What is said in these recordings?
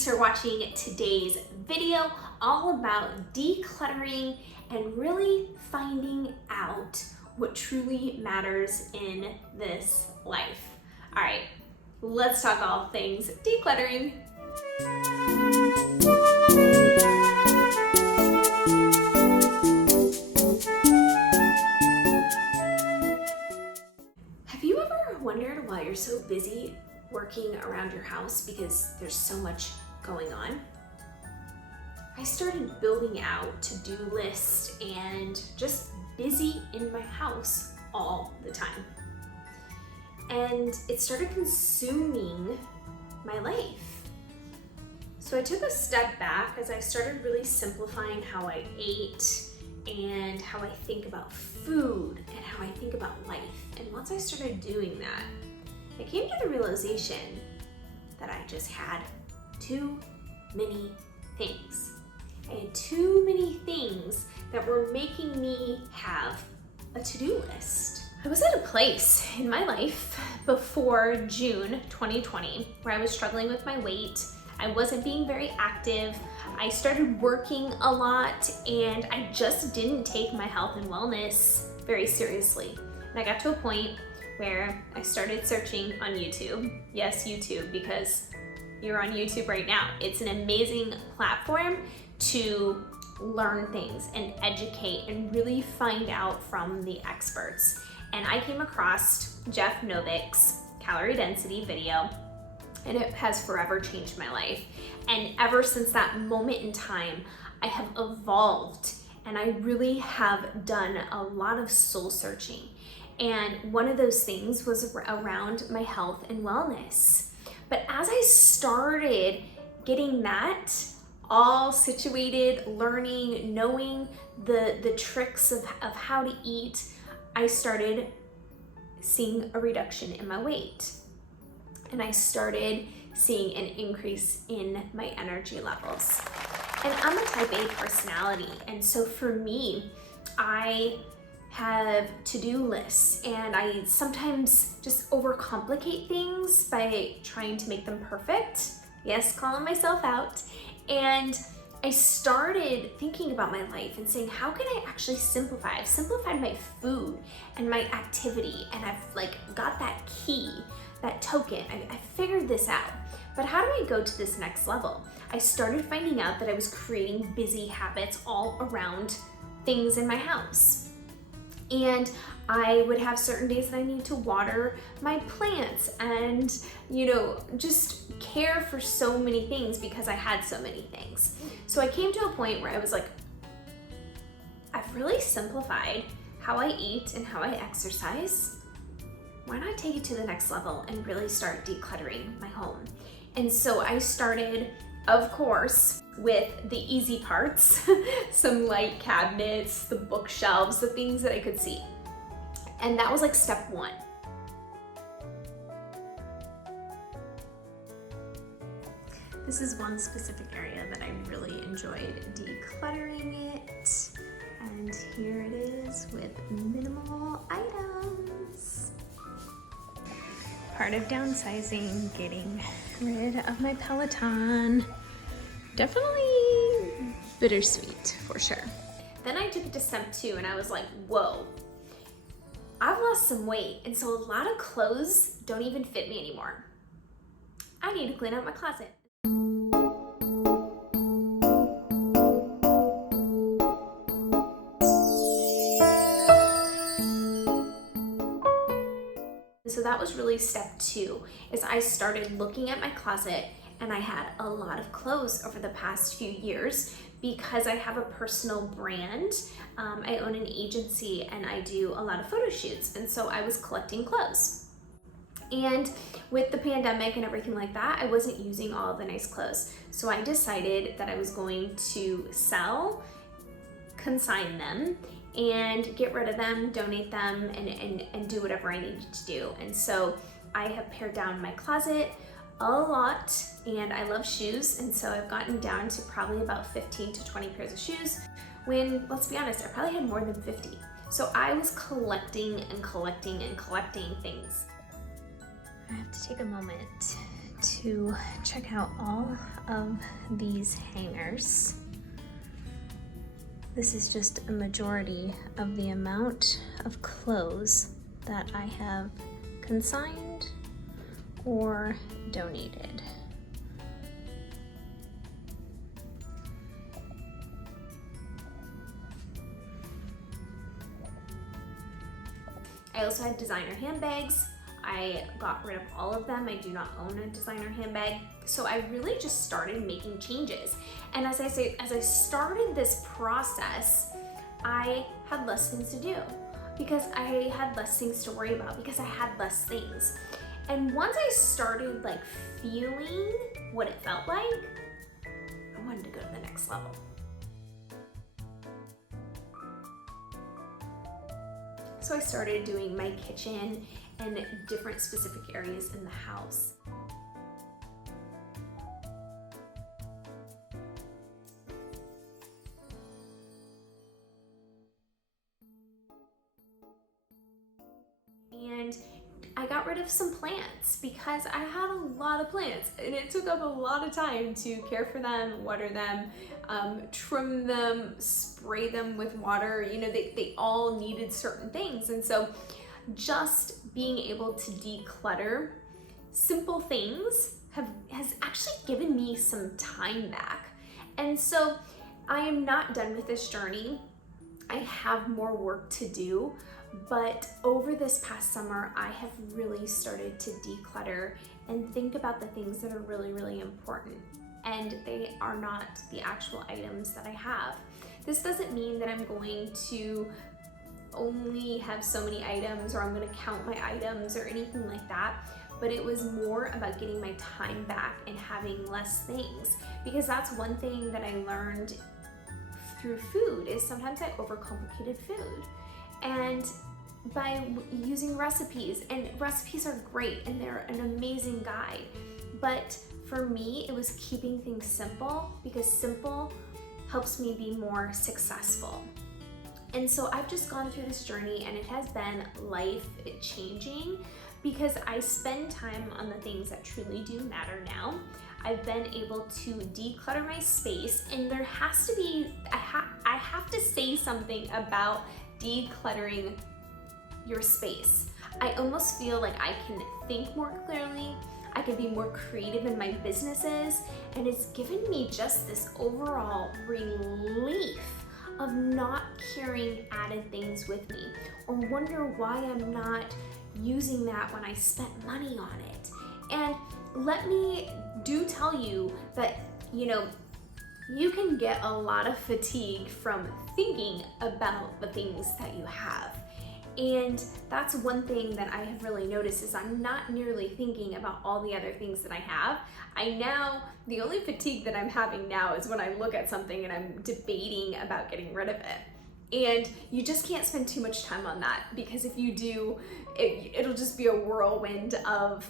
Thanks for watching today's video all about decluttering and really finding out what truly matters in this life. All right, let's talk all things decluttering. Have you ever wondered why you're so busy working around your house because there's so much going on? I started building out to-do lists and just busy in my house all the time. And it started consuming my life. So I took a step back as I started really simplifying how I ate and how I think about food and how I think about life. And once I started doing that, I came to the realization that I just had too many things. I had too many things that were making me have a to-do list. I was at a place in my life before June 2020 where I was struggling with my weight. I wasn't being very active. I started working a lot and I just didn't take my health and wellness very seriously. And I got to a point where I started searching on YouTube. Yes, YouTube, because you're on YouTube right now. It's an amazing platform to learn things and educate and really find out from the experts. And I came across Jeff Novick's calorie density video, and it has forever changed my life. And ever since that moment in time, I have evolved and I really have done a lot of soul searching. And one of those things was around my health and wellness. But as I started getting that all situated, learning, knowing the tricks of how to eat, I started seeing a reduction in my weight. And I started seeing an increase in my energy levels. And I'm a type A personality. And so for me, I have to-do lists and I sometimes just overcomplicate things by trying to make them perfect. Yes, calling myself out. And I started thinking about my life and saying, how can I actually simplify? I've simplified my food and my activity, and I've got that key, that token. I figured this out. But how do I go to this next level? I started finding out that I was creating busy habits all around things in my house. And I would have certain days that I need to water my plants and, just care for so many things because I had so many things. So I came to a point where I was like, I've really simplified how I eat and how I exercise. Why not take it to the next level and really start decluttering my home? And so I started, of course, with the easy parts, some light cabinets, the bookshelves, the things that I could see. And that was like step one. This is one specific area that I really enjoyed decluttering it. And here it is with minimal items. Part of downsizing, getting rid of my Peloton. Definitely bittersweet for sure. Then I took it to step two and I was like, whoa, I've lost some weight. And so a lot of clothes don't even fit me anymore. I need to clean out my closet. So that was really step two, is I started looking at my closet and I had a lot of clothes over the past few years because I have a personal brand. I own an agency and I do a lot of photo shoots. And so I was collecting clothes. And with the pandemic and everything like that, I wasn't using all of the nice clothes. So I decided that I was going to sell, consign them, and get rid of them, donate them, and do whatever I needed to do. And so I have pared down my closet a lot, and I love shoes, and so I've gotten down to probably about 15 to 20 pairs of shoes when, let's be honest, I probably had more than 50. So I was collecting and collecting and collecting things. I have to take a moment to check out all of these hangers. This is just a majority of the amount of clothes that I have consigned or donated. I also had designer handbags. I got rid of all of them. I do not own a designer handbag. So I really just started making changes. And as I started this process, I had less things to do because I had less things to worry about, because I had less things. And once I started like feeling what it felt like, I wanted to go to the next level. So I started doing my kitchen and different specific areas in the house. And I got rid of some plants because I had a lot of plants and it took up a lot of time to care for them, water them, trim them, spray them with water. You know, they all needed certain things. And so just being able to declutter simple things has actually given me some time back. And so I am not done with this journey. I have more work to do, but over this past summer, I have really started to declutter and think about the things that are really, really important. And they are not the actual items that I have. This doesn't mean that I'm going to only have so many items or I'm going to count my items or anything like that, but it was more about getting my time back and having less things, because that's one thing that I learned through food is sometimes I overcomplicated food. And by using recipes, and recipes are great and they're an amazing guide, but for me it was keeping things simple, because simple helps me be more successful. And so I've just gone through this journey and it has been life changing, because I spend time on the things that truly do matter now. I've been able to declutter my space, and there has to be, I have to say something about decluttering your space. I almost feel like I can think more clearly, I can be more creative in my businesses, and it's given me just this overall relief of not carrying added things with me, or wonder why I'm not using that when I spent money on it. And let me tell you that, you know, you can get a lot of fatigue from thinking about the things that you have. And that's one thing that I have really noticed is I'm not nearly thinking about all the other things that I have. The only fatigue that I'm having now is when I look at something and I'm debating about getting rid of it. And you just can't spend too much time on that, because if you do, it'll just be a whirlwind of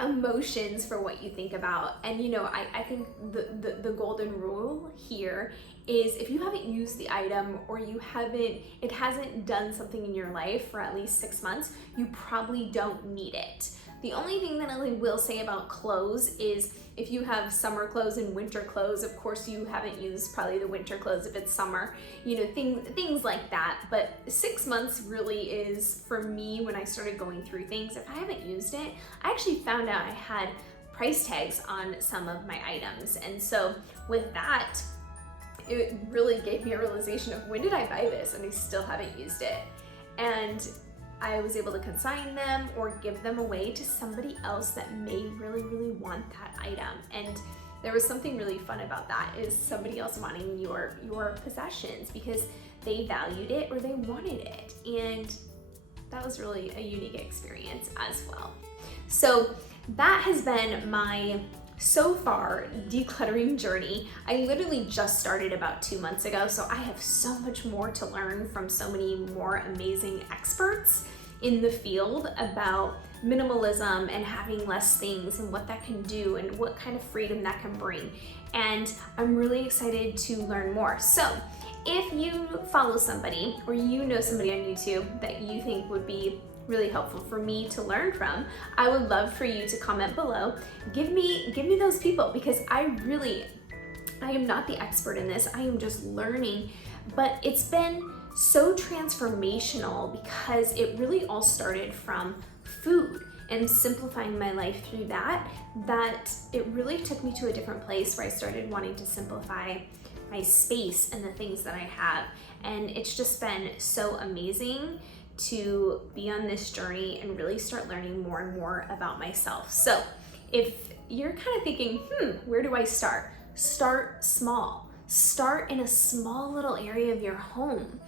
emotions for what you think about. And you know, I think the golden rule here is if you haven't used the item, or it hasn't done something in your life for at least 6 months, you probably don't need it. The only thing that I will say about clothes is if you have summer clothes and winter clothes, of course you haven't used probably the winter clothes if it's summer, you know, things like that. But 6 months really is, for me, when I started going through things, if I haven't used it, I actually found out I had price tags on some of my items. And so with that, it really gave me a realization of, when did I buy this and I still haven't used it? And I was able to consign them or give them away to somebody else that may really, really want that item. And there was something really fun about that, is somebody else wanting your possessions because they valued it or they wanted it. And that was really a unique experience as well. So that has been my so far decluttering journey. I literally just started about 2 months ago, so I have so much more to learn from so many more amazing experts in the field about minimalism and having less things and what that can do and what kind of freedom that can bring. And I'm really excited to learn more. So If you follow somebody or you know somebody on YouTube that you think would be really helpful for me to learn from, I would love for you to comment below. Give me those people, because I am not the expert in this. I am just learning, but it's been so transformational because it really all started from food and simplifying my life through that it really took me to a different place where I started wanting to simplify my space and the things that I have. And it's just been so amazing to be on this journey and really start learning more and more about myself. So if you're kind of thinking, where do I start? Start small. Start in a small little area of your home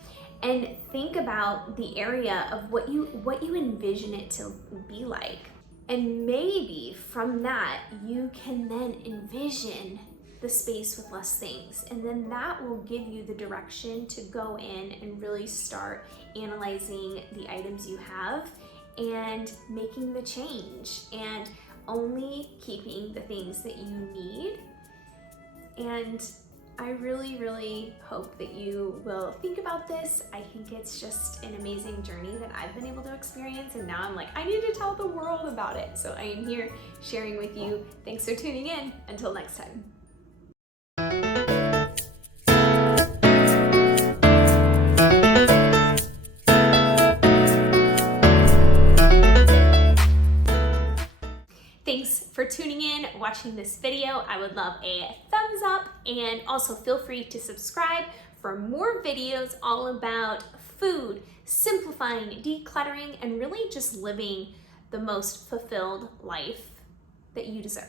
and think about the area of what you envision it to be like. And maybe from that, you can then envision the space with less things. And then that will give you the direction to go in and really start analyzing the items you have and making the change and only keeping the things that you need. And I really, really hope that you will think about this. I think it's just an amazing journey that I've been able to experience, and now I'm like, I need to tell the world about it. So I am here sharing with you. Thanks for tuning in. Until next time. Thanks for tuning in, watching this video. I would love a thumbs up, and also feel free to subscribe for more videos all about food, simplifying, decluttering, and really just living the most fulfilled life that you deserve.